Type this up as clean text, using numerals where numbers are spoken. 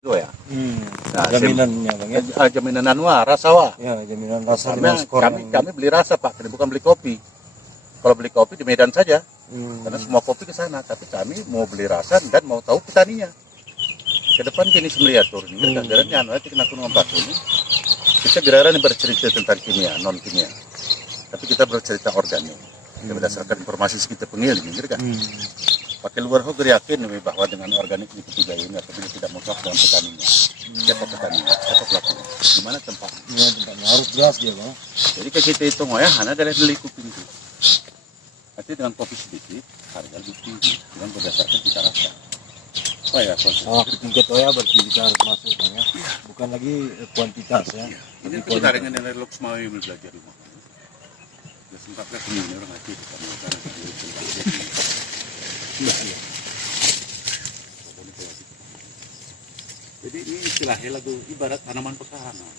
Itu ya. Nah, Jaminannya bang ya. Jaminan rasa wah. Ya, jaminan rasa Karena dengan skor kami beli rasa Pak, bukan beli kopi. Kalau beli kopi di Medan saja, karena semua kopi ke sana. Tapi kami mau beli rasa dan mau tahu petaninya. Ke depan kini meliatur ini, gara-garanya nanti kena gunung empat ini. Kita geraran bercerita tentang kimia, non kimia. Tapi kita bercerita organik. Kita berdasarkan informasi kita penggiling, gitu kan? Pakai luar hoax yakin bahwa dengan organik itu tiga ini, apabila tidak mutlak dengan petaninya. Siapa petaninya? Siapa pelakunya? Di mana tempatnya? Ya, tempatnya harus jelas dia bang. Jadi kayak kita hitung ya, hanya dari beli kopi itu. Nanti dengan kopi sedikit, harga lebih tinggi. Dengan berdasarkan kita rasa. Oh ya, Oh, tingkat oya berarti kita harus masuk bang ya. Bukan lagi kuantitas ya. ini kita dengan dari Lux mau belajar di rumah. Ya sempat ini orang ngaji kita iya. Jadi ini istilahnya lagu ibarat tanaman pekarangan.